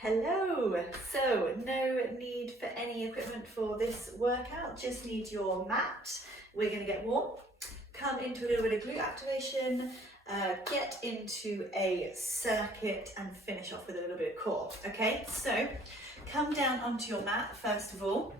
Hello! So, no need for any equipment for this workout, just need your mat. We're going to get warm, come into a little bit of glute activation, get into a circuit and finish off with a little bit of core. Okay, so come down onto your mat first of all,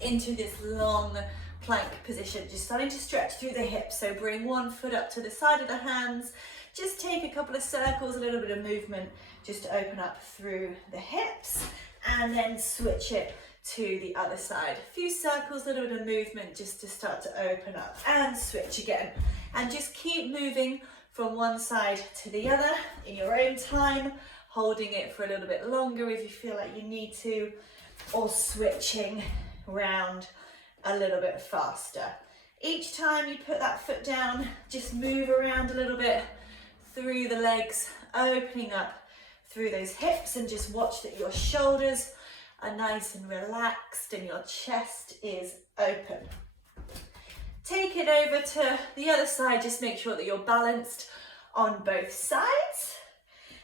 into this long plank position, just starting to stretch through the hips. So bring one foot up to the side of the hands, just take a couple of circles, a little bit of movement, just to open up through the hips, and then switch it to the other side. A few circles, a little bit of movement just to start to open up, and switch again. And just keep moving from one side to the other in your own time, holding it for a little bit longer if you feel like you need to, or switching round a little bit faster. Each time you put that foot down, just move around a little bit through the legs, opening up through those hips, and just watch that your shoulders are nice and relaxed and your chest is open. Take it over to the other side, just make sure that you're balanced on both sides,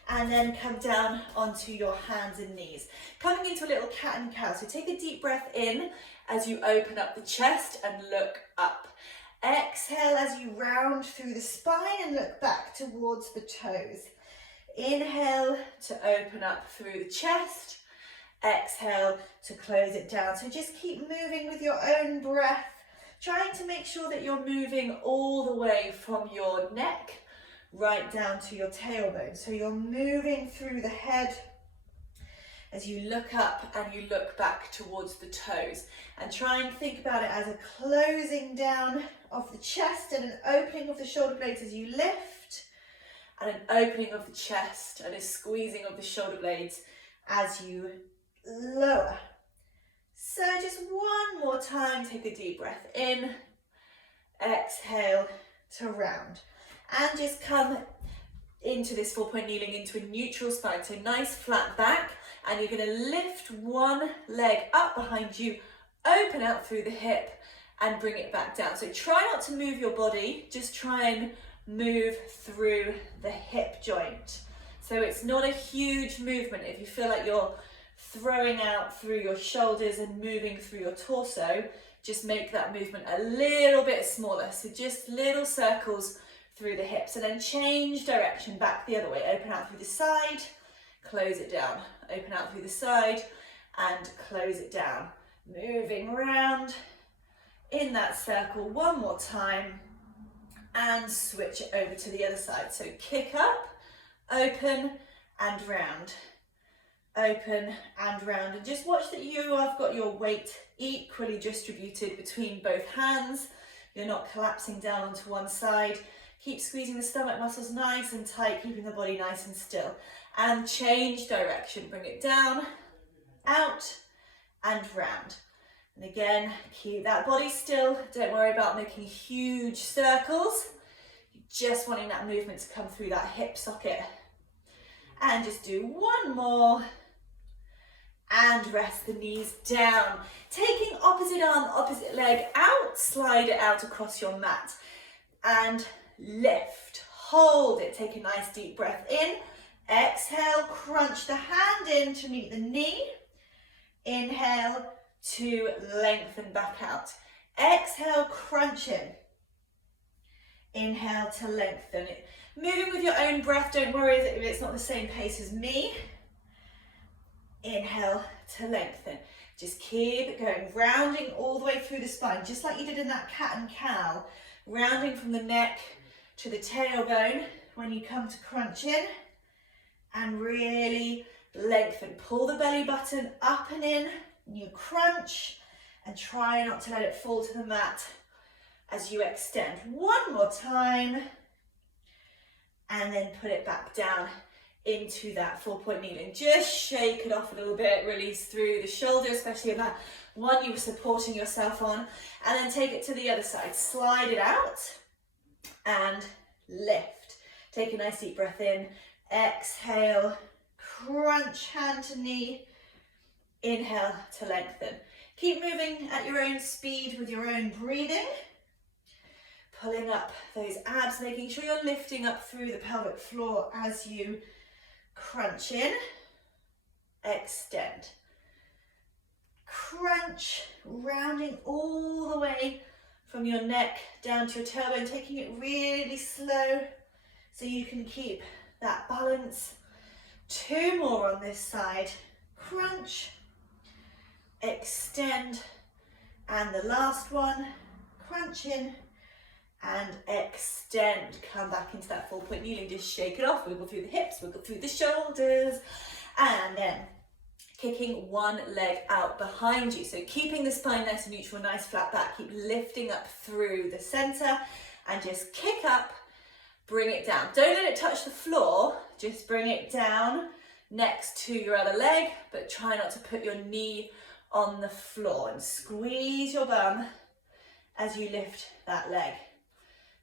and then come down onto your hands and knees. Coming into a little cat and cow, so take a deep breath in as you open up the chest and look up. Exhale as you round through the spine and look back towards the toes. Inhale to open up through the chest. Exhale to close it down. So just keep moving with your own breath, trying to make sure that you're moving all the way from your neck right down to your tailbone. So you're moving through the head as you look up and you look back towards the toes, and try and think about it as a closing down of the chest and an opening of the shoulder blades as you lift, and an opening of the chest and a squeezing of the shoulder blades as you lower. So just one more time, take a deep breath in, exhale to round, and just come into this 4-point kneeling into a neutral spine, so nice flat back, and you're going to lift one leg up behind you, open out through the hip and bring it back down. So try not to move your body, just try and move through the hip joint. So it's not a huge movement. If you feel like you're throwing out through your shoulders and moving through your torso, just make that movement a little bit smaller. So just little circles through the hips, and then change direction back the other way. Open out through the side, close it down. Open out through the side and close it down. Moving around in that circle one more time, and switch it over to the other side. So kick up, open and round, open and round, and just watch that you have got your weight equally distributed between both hands. You're not collapsing down onto one side. Keep squeezing the stomach muscles nice and tight, keeping the body nice and still. And change direction, bring it down, out and round. And again, keep that body still. Don't worry about making huge circles. You're just wanting that movement to come through that hip socket. And just do one more. And rest the knees down. Taking opposite arm, opposite leg out, slide it out across your mat. And lift, hold it, take a nice deep breath in, exhale, crunch the hand in to meet the knee, inhale to lengthen back out, exhale, crunch in, inhale to lengthen it. Moving with your own breath, don't worry if it's not the same pace as me. Inhale to lengthen, just keep it going, rounding all the way through the spine, just like you did in that cat and cow, rounding from the neck to the tailbone when you come to crunch in, and really lengthen. Pull the belly button up and in, you crunch, and try not to let it fall to the mat as you extend. One more time, and then put it back down into that 4-point kneeling. Just shake it off a little bit, release through the shoulder, especially that one you were supporting yourself on, and then take it to the other side. Slide it out and lift. Take a nice deep breath in, exhale, crunch hand to knee, inhale to lengthen. Keep moving at your own speed with your own breathing, pulling up those abs, making sure you're lifting up through the pelvic floor as you crunch in extend. Crunch, rounding all the way from your neck down to your tailbone, taking it really slow so you can keep that balance. 2 more on this side. Crunch, extend, and the last one, crunch in and extend. Come back into that 4-point kneeling, just shake it off, wiggle through the hips, wiggle through the shoulders, and then kicking one leg out behind you. So keeping the spine nice and neutral, nice flat back, keep lifting up through the center and just kick up, bring it down. Don't let it touch the floor, just bring it down next to your other leg, but try not to put your knee on the floor, and squeeze your bum as you lift that leg.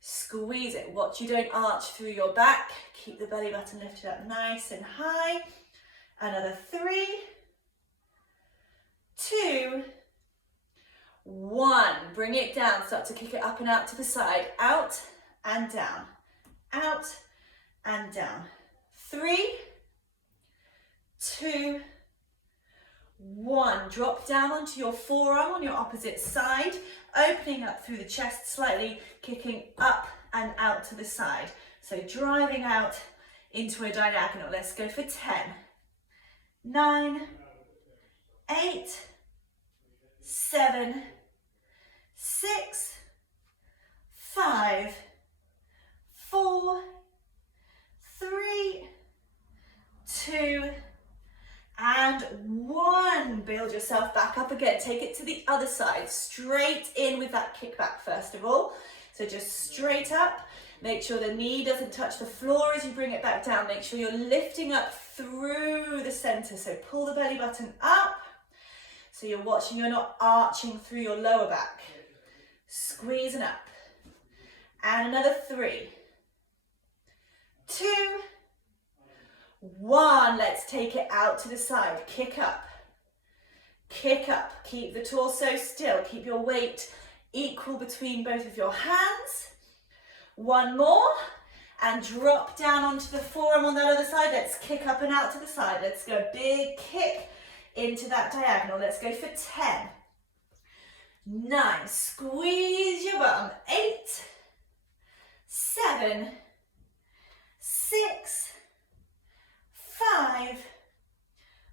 Squeeze it, watch you don't arch through your back, keep the belly button lifted up nice and high. Another 3, 2, 1. Bring it down, start to kick it up and out to the side, out and down, out and down. 3, 2, 1. Drop down onto your forearm on your opposite side, opening up through the chest slightly, kicking up and out to the side. So driving out into a diagonal. Let's go for 10, 9, 8, 7, 6, 5, 4, 3, 2, and 1. Build yourself back up again. Take it to the other side. Straight in with that kickback first of all. So just straight up. Make sure the knee doesn't touch the floor as you bring it back down. Make sure you're lifting up through the center. So pull the belly button up. So you're watching, you're not arching through your lower back. Squeezing up. And another 3, 2, 1. Let's take it out to the side. Kick up. Kick up. Keep the torso still. Keep your weight equal between both of your hands. 1 more. And drop down onto the forearm on that other side. Let's kick up and out to the side. Let's go big kick into that diagonal. Let's go for 10, 9. Squeeze your bum. 8, 7, 6, 5,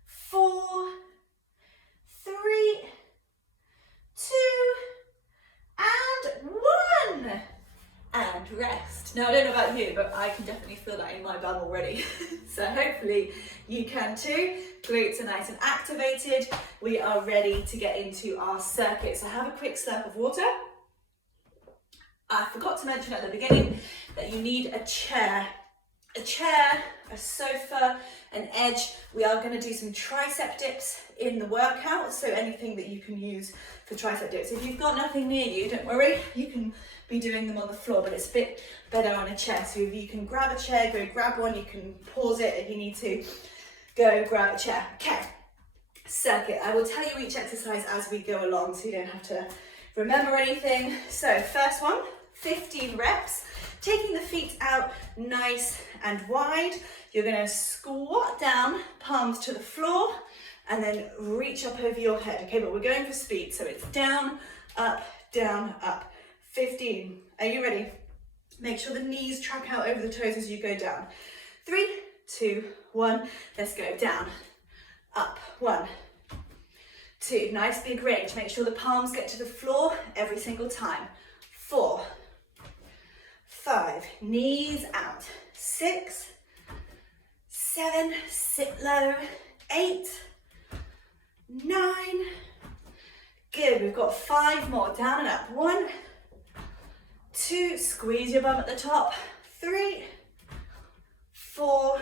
4, 3, 2, and 1. And rest. Now I don't know about you, but I can definitely feel that in my bum already. So hopefully you can too. Glutes are nice and activated. We are ready to get into our circuit. So have a quick slurp of water. I forgot to mention at the beginning that you need a chair. A chair, a sofa, an edge. We are going to do some tricep dips in the workout, so anything that you can use for tricep dips. If you've got nothing near you, don't worry, you can be doing them on the floor, but it's a bit better on a chair. So if you can grab a chair, go grab one. You can pause it if you need to. Go grab a chair. Okay, circuit. I will tell you each exercise as we go along, so you don't have to remember anything. So first one, 15 reps. Taking the feet out nice and wide. You're going to squat down, palms to the floor, and then reach up over your head. Okay, but we're going for speed. So it's down, up, 15. Are you ready? Make sure the knees track out over the toes as you go down. 3, 2, 1. Let's go down, up, 1, 2. Nice big range. Make sure the palms get to the floor every single time. 4, 5, knees out. 6, 7, sit low. 8, 9. Good, we've got 5 more. Down and up. 1, 2, squeeze your bum at the top. 3, 4,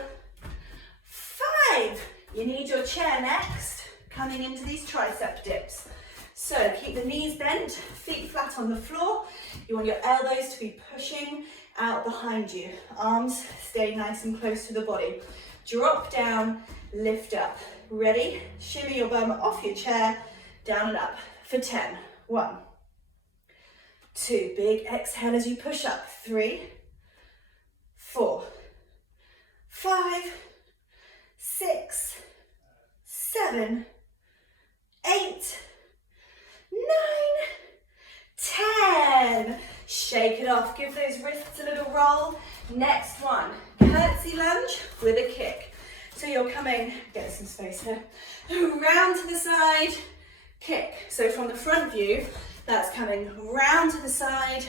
5. You need your chair next. Coming into these tricep dips. So keep the knees bent, feet flat on the floor. You want your elbows to be pushing out behind you. Arms stay nice and close to the body. Drop down, lift up. Ready? Shimmy your bum off your chair, down and up for 10. 1, 2, big exhale as you push up. 3, 4, 5, 6, 7, 8, 9, 10. Shake it off, give those wrists a little roll. Next one, curtsy lunge with a kick. So you're coming, get some space here, round to the side, kick. So from the front view, that's coming round to the side,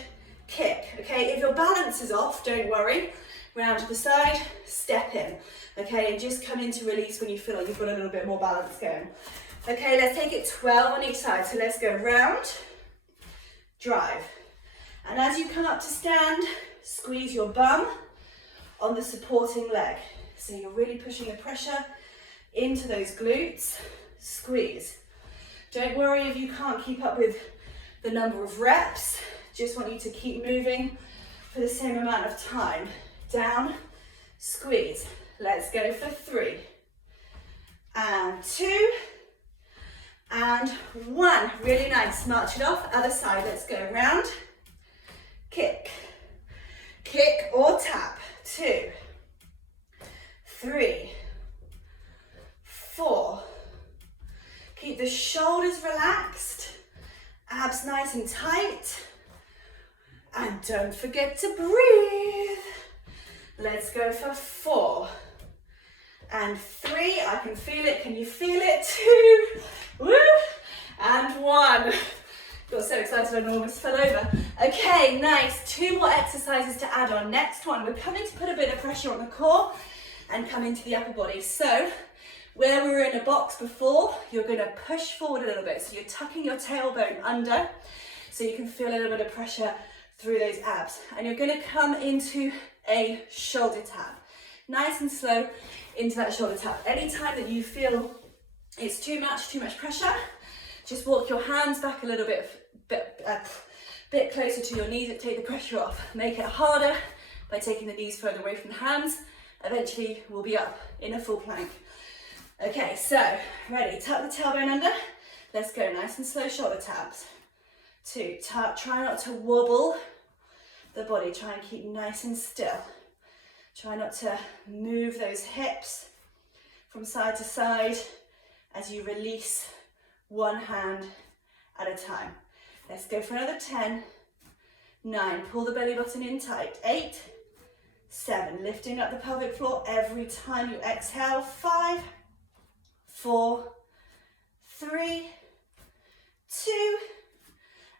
kick. Okay, if your balance is off, don't worry. Round to the side, step in. Okay, and just come into release when you feel like you've got a little bit more balance going. Okay, let's take it 12 on each side. So let's go round, drive. And as you come up to stand, squeeze your bum on the supporting leg. So you're really pushing the pressure into those glutes, squeeze. Don't worry if you can't keep up with the number of reps, just want you to keep moving for the same amount of time. Down, squeeze. Let's go for 3, and 2, and 1. Really nice, march it off, other side, let's go round, kick, kick or tap, 2, 3, 4. Keep the shoulders relaxed, abs nice and tight, and don't forget to breathe. Let's go for 4, and 3, I can feel it, can you feel it? 2, woo, and 1. Got so excited I almost fell over. Okay, nice, 2 more exercises to add on. Next one, we're coming to put a bit of pressure on the core and come into the upper body. So, where we were in a box before, you're gonna push forward a little bit. So you're tucking your tailbone under, so you can feel a little bit of pressure through those abs. And you're gonna come into a shoulder tap. Nice and slow into that shoulder tap. Anytime that you feel it's too much pressure, just walk your hands back a little bit closer to your knees and take the pressure off. Make it harder by taking the knees further away from the hands. Eventually we'll be up in a full plank. Okay, so ready, tuck the tailbone under. Let's go, nice and slow shoulder taps. 2, try not to wobble the body, try and keep nice and still. Try not to move those hips from side to side as you release one hand at a time. Let's go for another 10, 9, pull the belly button in tight, 8, 7, lifting up the pelvic floor every time you exhale, 5, 4, 3, 2,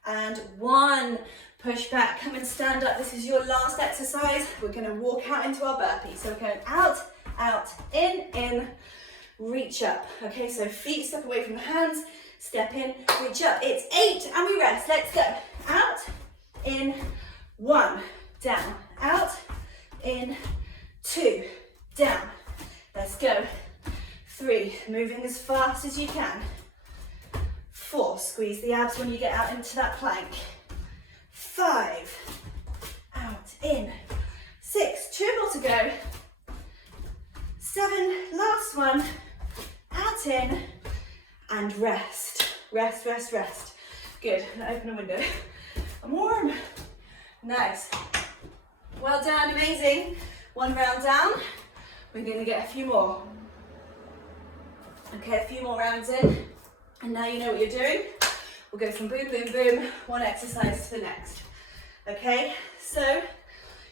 and 1. Push back, come and stand up. This is your last exercise. We're gonna walk out into our burpee. So we're going out, out, in, reach up. Okay, so feet step away from the hands, step in, reach up. It's 8 and we rest. Let's go. Out, in, 1, down, out, in, 2, down. Let's go. 3, moving as fast as you can. 4, squeeze the abs when you get out into that plank. 5, out, in. 6, 2 more to go. 7, last one, out, in, and rest. Rest, rest, rest. Good, now open a window. I'm warm. Nice. Well done, amazing. 1 round down. We're gonna get a few more. Okay, a few more rounds in. And now you know what you're doing. We'll go from boom, boom, boom, one exercise to the next. Okay, so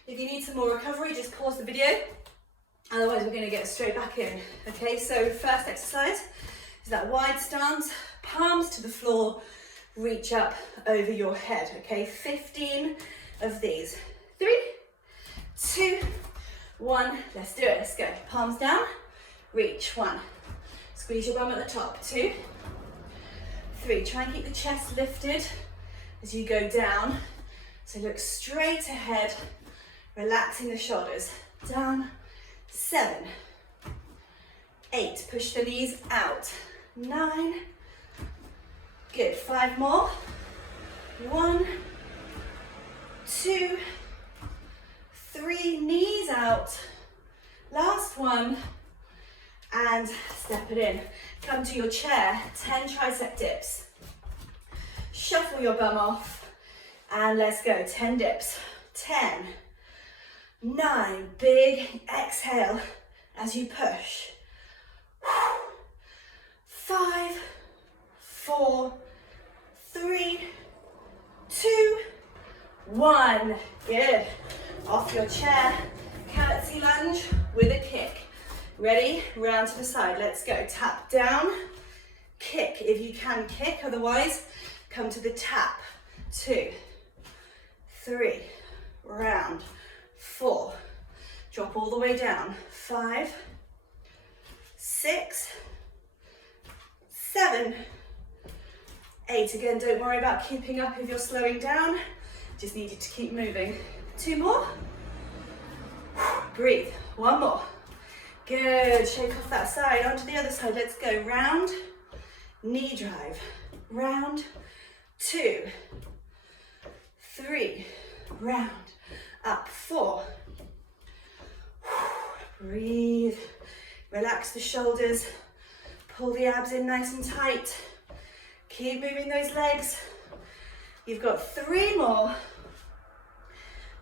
if you need some more recovery, just pause the video. Otherwise, we're going to get straight back in. Okay, so first exercise is that wide stance, palms to the floor, reach up over your head. Okay, 15 of these. 3, 2, 1. Let's do it. Let's go. Palms down, reach. 1. Squeeze your bum at the top. 2, 3, try and keep the chest lifted as you go down. So look straight ahead, relaxing the shoulders. Down, 7, 8, push the knees out. 9, good, 5 more. 1, 2, 3, knees out. Last one, and step it in. Come to your chair, 10 tricep dips. Shuffle your bum off, and let's go, 10 dips. 10, 9, big exhale as you push. your chair, curtsy lunge with a kick. Ready? Round to the side. Let's go. Tap down, kick. If you can kick, otherwise come to the tap. 2, 3, round. 4, drop all the way down. 5, 6, 7, 8. Again, don't worry about keeping up if you're slowing down. Just need you to keep moving. 2 more. Breathe. 1 more. Good. Shake off that side. Onto the other side. Let's go. Round. Knee drive. Round. 2, 3. Round. Up. 4. Breathe. Relax the shoulders. Pull the abs in nice and tight. Keep moving those legs. You've got 3 more.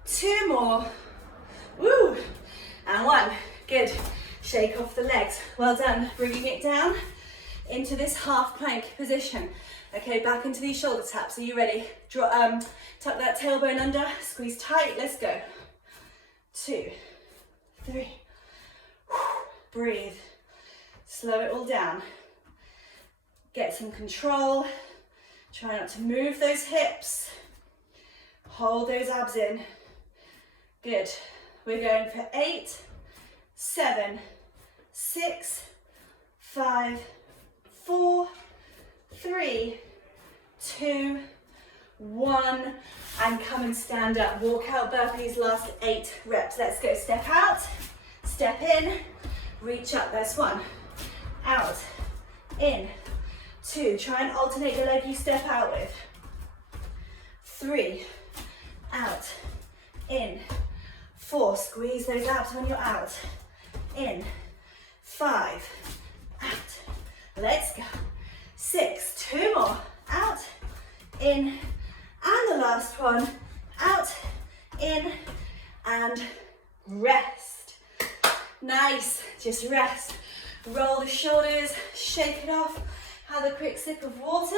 2 more. Woo! And 1. Good. Shake off the legs. Well done. Bringing it down into this half plank position. Okay, back into these shoulder taps. Are you ready? Tuck that tailbone under. Squeeze tight. Let's go. 2, 3. Breathe. Slow it all down. Get some control. Try not to move those hips. Hold those abs in. Good. We're going for 8, 7, 6, 5, 4, 3, 2, 1. And come and stand up. Walk out burpees, last 8 reps. Let's go. Step out, step in, reach up. There's 1. Out, in, 2. Try and alternate the leg you step out with. 3. Out, in. 4. Squeeze those abs when you're out. In. 5. Out. Let's go. 6. 2 more. Out, in. And the last one. Out, in, and rest. Nice. Just rest. Roll the shoulders. Shake it off. Have a quick sip of water.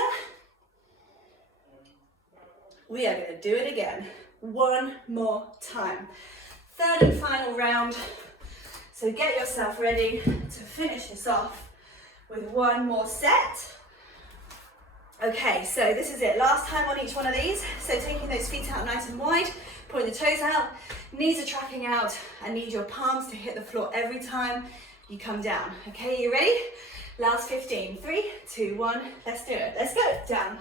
We are going to do it again. 1 more time. 3rd and final round. So get yourself ready to finish this off with 1 more set. Okay, so this is it. Last time on each one of these. So taking those feet out nice and wide, pulling the toes out, knees are tracking out. I need your palms to hit the floor every time you come down. Okay, you ready? Last 15. 3, 2, 1. Let's do it. Let's go. Down.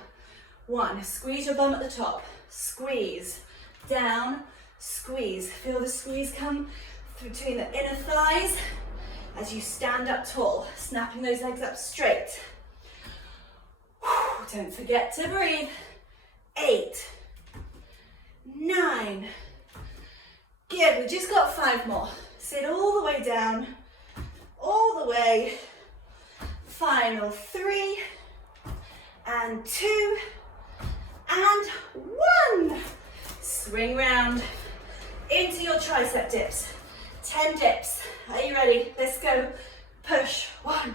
1. Squeeze your bum at the top. Squeeze. Down. Squeeze. Feel the squeeze come between the inner thighs as you stand up tall, snapping those legs up straight. Don't forget to breathe. 8, 9. Good. We just got 5 more. Sit all the way down, all the way. Final 3, and 2, and 1. Swing round into your tricep dips. 10 dips. Are you ready? Let's go. Push. 1,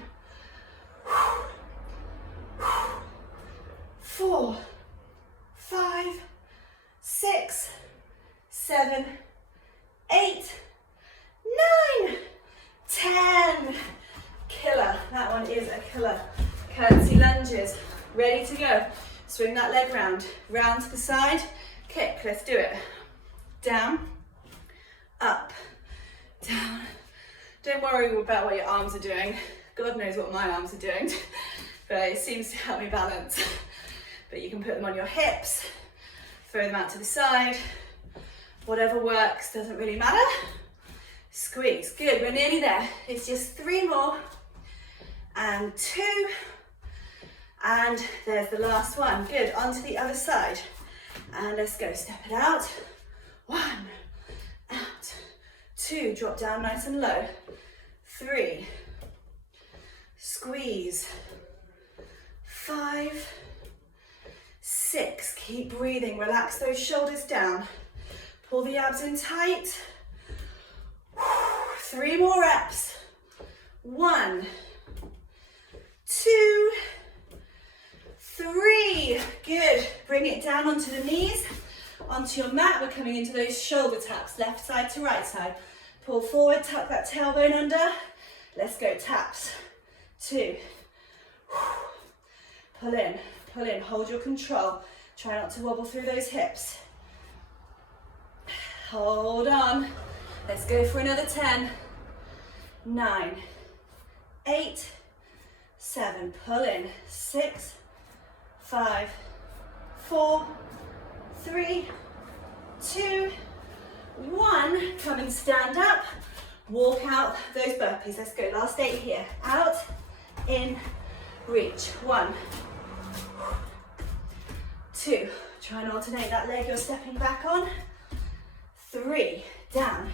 4, 5, 6, 7, 8, 9, 10. Killer. That one is a killer. Curtsy lunges. Ready to go. Swing that leg round. Round to the side. Kick. Let's do it. Down. Up. Down. Don't worry about what your arms are doing. God knows what my arms are doing. But it seems to help me balance. But you can put them on your hips. Throw them out to the side. Whatever works. Doesn't really matter. Squeeze. Good. We're nearly there. It's just 3 more. And 2, and there's the last one. Good, onto the other side. And let's go, step it out. 1, out. 2, drop down nice and low. 3, squeeze. 5, 6, keep breathing. Relax those shoulders down. Pull the abs in tight. 3 more reps. 1, 2, 3. Good. Bring it down onto the knees. onto your mat. We're coming into those shoulder taps, left side to right side. Pull forward, tuck that tailbone under. Let's go, taps. 2. Pull in, hold your control. Try not to wobble through those hips. Hold on. Let's go for another 10. 9, 8, 7. Pull in. 6, 5, 4, 3, 2, 1. Come and stand up. Walk out those burpees. Let's go. Last 8 here. Out, in, reach. 1, 2. Try and alternate that leg you're stepping back on. 3. Down,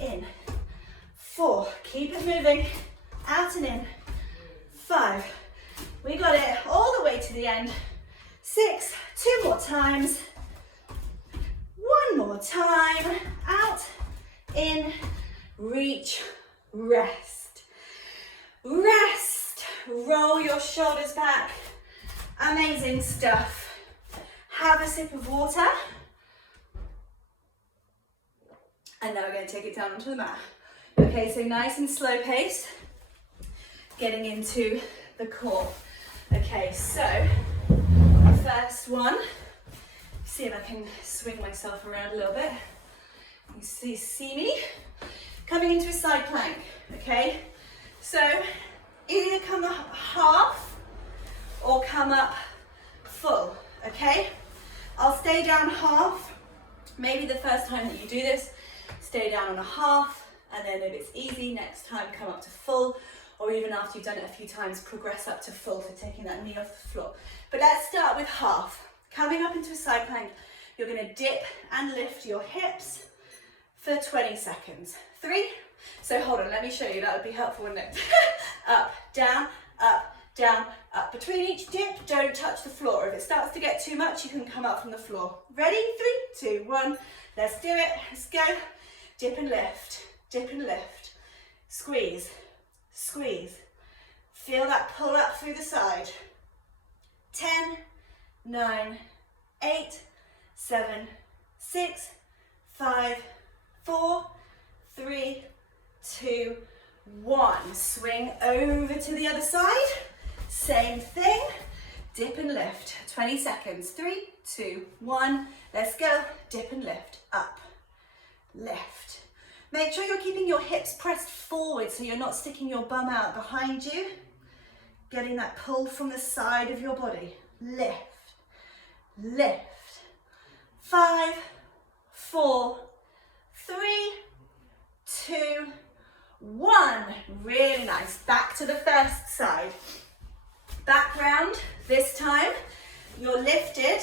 in. 4. Keep it moving. Out and in. 5. We got it all the way to the end. 6. 2 more times. 1 more time. Out, in, reach, rest. Rest. Roll your shoulders back. Amazing stuff. Have a sip of water. And now we're going to take it down onto the mat. Okay, so nice and slow pace. Getting into the core. Okay, so first one. See if I can swing myself around a little bit. You see me? Coming into a side plank, okay? So either come up half or come up full, okay? I'll stay down half. Maybe the first time that you do this, stay down on a half, and then if it's easy, next time come up to full, or even after you've done it a few times, progress up to full for taking that knee off the floor. But let's start with half. Coming up into a side plank, you're going to dip and lift your hips for 20 seconds. 3. So hold on, let me show you. That would be helpful, wouldn't it? Up, down, up, down, up. Between each dip, don't touch the floor. If it starts to get too much, you can come up from the floor. Ready? 3, 2, 1. Let's do it. Let's go. Dip and lift. Dip and lift. Squeeze. Squeeze. Feel that pull up through the side. 10, 9, 8, 7, 6, 5, 4, 3, 2, 1. Swing over to the other side. Same thing. Dip and lift. 20 seconds. 3, 2, 1. Let's go. Dip and lift. Up. Lift. Make sure you're keeping your hips pressed forward so you're not sticking your bum out behind you. Getting that pull from the side of your body. Lift. Lift. 5, 4, 3, 2, 1. Really nice. Back to the first side. Back round. This time you're lifted.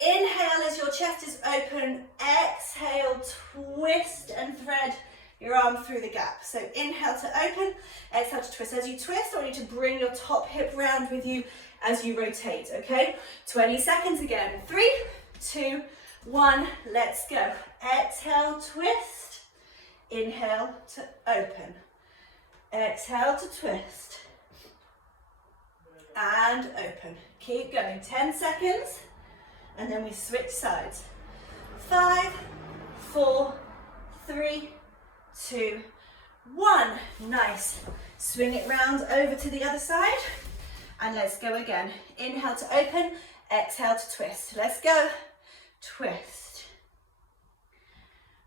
Inhale as your chest is open. Exhale, twist and thread your arm through the gap. So inhale to open, exhale to twist. As you twist, I want you to bring your top hip round with you as you rotate, okay? 20 seconds again. 3, 2, 1. Let's go. Exhale, twist. Inhale to open. Exhale to twist. And open. Keep going. 10 seconds. And then we switch sides. 5, 4, 3, 2, 1. Nice. Swing it round over to the other side. And let's go again. Inhale to open, exhale to twist. Let's go. Twist.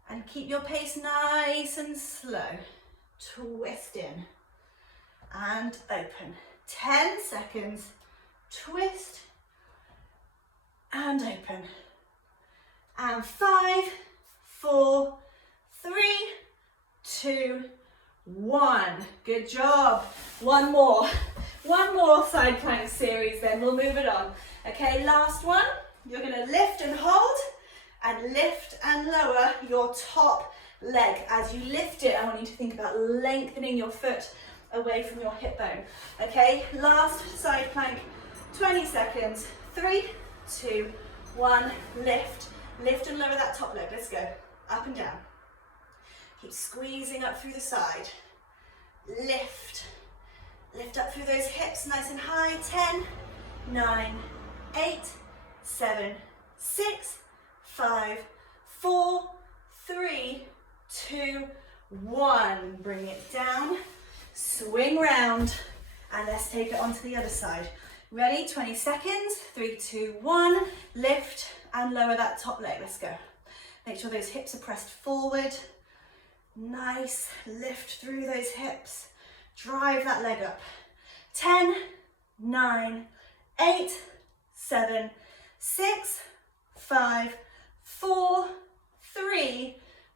And keep your pace nice and slow. Twist in. And open. 10 seconds. Twist. And open. And 5, 4, 3, 2, 1. Good job. One more side plank series, then we'll move it on. Okay, last one. You're going to lift and hold, and lift and lower your top leg. As you lift it, I want you to think about lengthening your foot away from your hip bone. Okay, last side plank, 20 seconds. 3, 2, 1, lift. Lift and lower that top leg. Let's go. Up and down. Keep squeezing up through the side. Lift. Lift up through those hips nice and high. 10, 9, 8, 7, 6, 5, 4, 3, 2, 1. Bring it down, swing round, and let's take it onto the other side. Ready? 20 seconds. 3, 2, 1. Lift and lower that top leg. Let's go. Make sure those hips are pressed forward. Nice. Lift through those hips. Drive that leg up. 10, 9, 8, 7, 6, 5, 4, 3,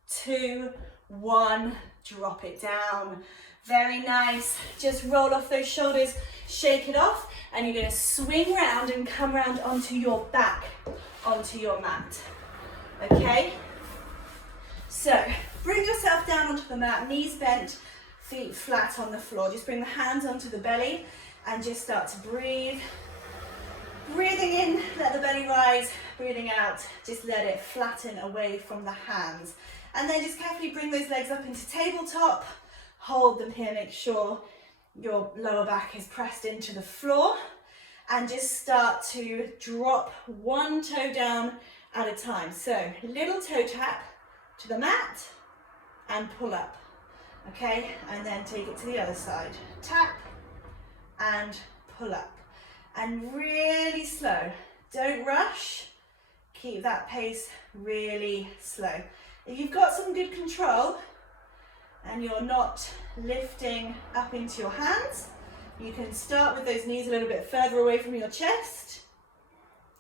2, 1. Drop it down. Very nice. Just roll off those shoulders, shake it off, and you're going to swing round and come round onto your back, onto your mat. Okay? So, bring yourself down onto the mat, knees bent, feet flat on the floor. Just bring the hands onto the belly and just start to breathe. Breathing in, let the belly rise. Breathing out, just let it flatten away from the hands. And then just carefully bring those legs up into tabletop. Hold them here, make sure your lower back is pressed into the floor. And just start to drop one toe down at a time. So, little toe tap to the mat and pull up. Okay, and then take it to the other side. Tap and pull up. And really slow. Don't rush. Keep that pace really slow. If you've got some good control and you're not lifting up into your hands, you can start with those knees a little bit further away from your chest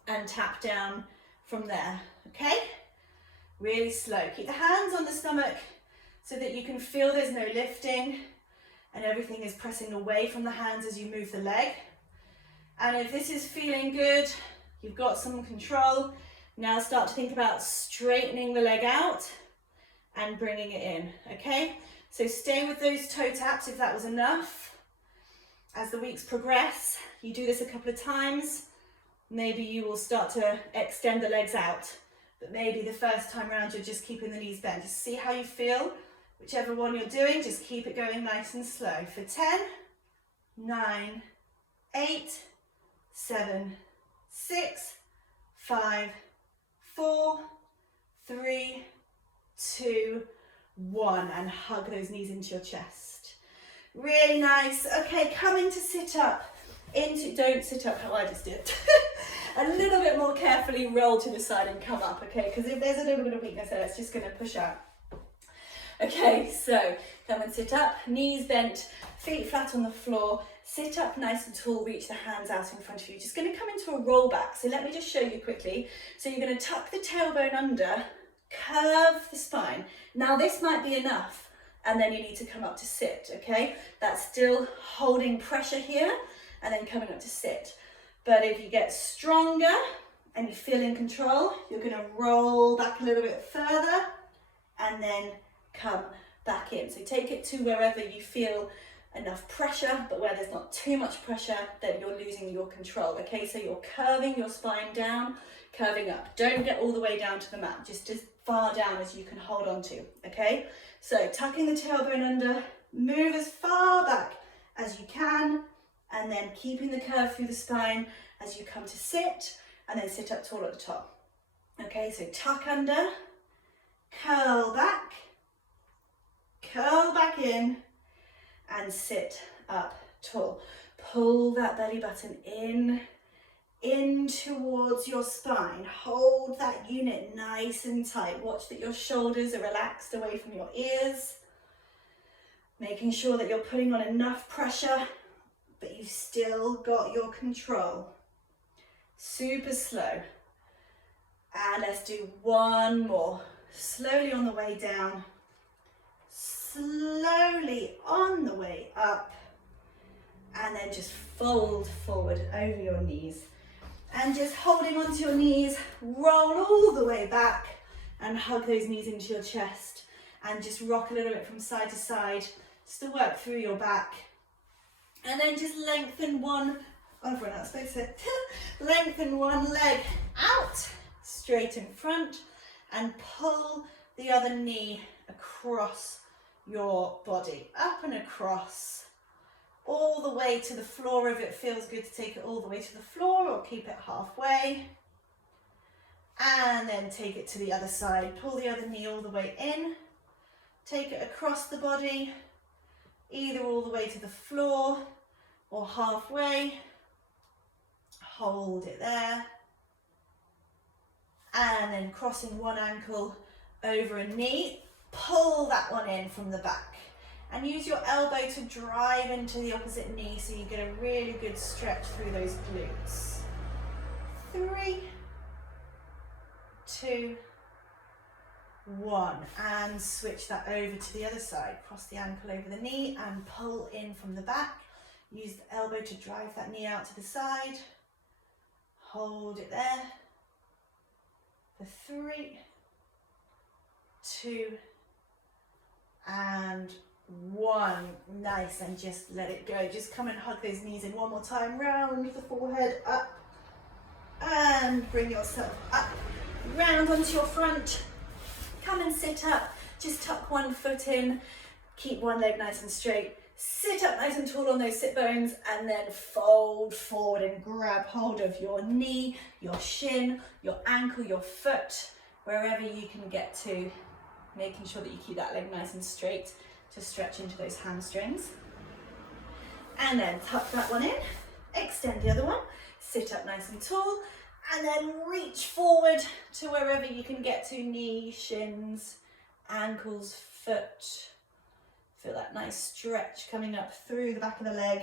and tap down from there, okay? Really slow. Keep the hands on the stomach so that you can feel there's no lifting and everything is pressing away from the hands as you move the leg. And if this is feeling good, you've got some control, now start to think about straightening the leg out and bringing it in, okay? So stay with those toe taps if that was enough. As the weeks progress, you do this a couple of times, maybe you will start to extend the legs out. But maybe the first time around you're just keeping the knees bent. Just see how you feel. Whichever one you're doing, just keep it going nice and slow. For 10, 9, 8, 7, 6, 5, 4, 3, 2, 1. And hug those knees into your chest. Really nice. Okay, come into sit up. Don't sit up how I just did. A little bit more carefully roll to the side and come up, okay? Because if there's a little bit of weakness there, it's just going to push out. Okay, so come and sit up, knees bent, feet flat on the floor, sit up nice and tall, reach the hands out in front of you. Just going to come into a roll back. So let me just show you quickly. So you're going to tuck the tailbone under, curve the spine. Now this might be enough, and then you need to come up to sit, okay? That's still holding pressure here, and then coming up to sit. But if you get stronger and you feel in control, you're going to roll back a little bit further and then come back in. So take it to wherever you feel enough pressure, but where there's not too much pressure, then you're losing your control. Okay, so you're curving your spine down, curving up. Don't get all the way down to the mat, just as far down as you can hold on to. Okay, so tucking the tailbone under, move as far back as you can, and then keeping the curve through the spine as you come to sit, and then sit up tall at the top. Okay, so tuck under, curl back in, and sit up tall. Pull that belly button in towards your spine. Hold that unit nice and tight. Watch that your shoulders are relaxed away from your ears. Making sure that you're putting on enough pressure, but you've still got your control. Super slow. And let's do one more. Slowly on the way down. Slowly on the way up. And then just fold forward over your knees. And just holding onto your knees, roll all the way back and hug those knees into your chest. And just rock a little bit from side to side, just to work through your back. And then just lengthen one, over and out, space it. Lengthen one leg out, straight in front, and pull the other knee across your body, up and across, all the way to the floor. If it feels good to take it all the way to the floor, or keep it halfway. and then take it to the other side. Pull the other knee all the way in, take it across the body, either all the way to the floor or halfway. Hold it there, and then crossing one ankle over a knee, pull that one in from the back, and use your elbow to drive into the opposite knee so you get a really good stretch through those glutes. 3, 2, 1, and switch that over to the other side. Cross the ankle over the knee and pull in from the back. Use the elbow to drive that knee out to the side. Hold it there for 3, 2, and 1. Nice, and just let it go. Just come and hug those knees in one more time. Round the forehead up and bring yourself up. Round onto your front. Come and sit up. Just tuck one foot in. Keep one leg nice and straight. Sit up nice and tall on those sit bones, and then fold forward and grab hold of your knee, your shin, your ankle, your foot, wherever you can get to, making sure that you keep that leg nice and straight to stretch into those hamstrings. And then tuck that one in, extend the other one, sit up nice and tall, and then reach forward to wherever you can get to, knee, shins, ankles, foot. Feel that nice stretch coming up through the back of the leg.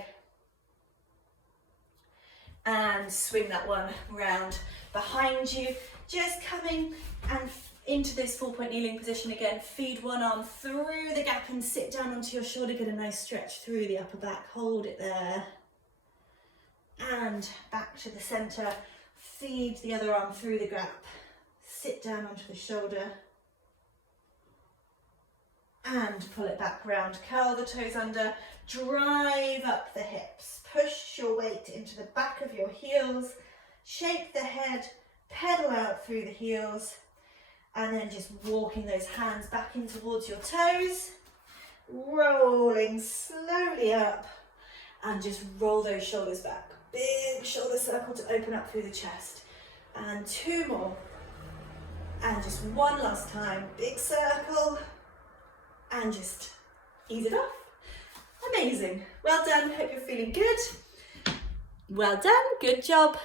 And swing that one round behind you. Just coming and into this 4-point kneeling position again. Feed one arm through the gap and sit down onto your shoulder. Get a nice stretch through the upper back. Hold it there. And back to the center. Feed the other arm through the gap. Sit down onto the shoulder. And pull it back round, curl the toes under, drive up the hips, push your weight into the back of your heels, shake the head, pedal out through the heels, and then just walking those hands back in towards your toes, rolling slowly up, and just roll those shoulders back. Big shoulder circle to open up through the chest. And 2 more. And just one last time, big circle. And just ease it off. Amazing. Well done. Hope you're feeling good. Well done. Good job.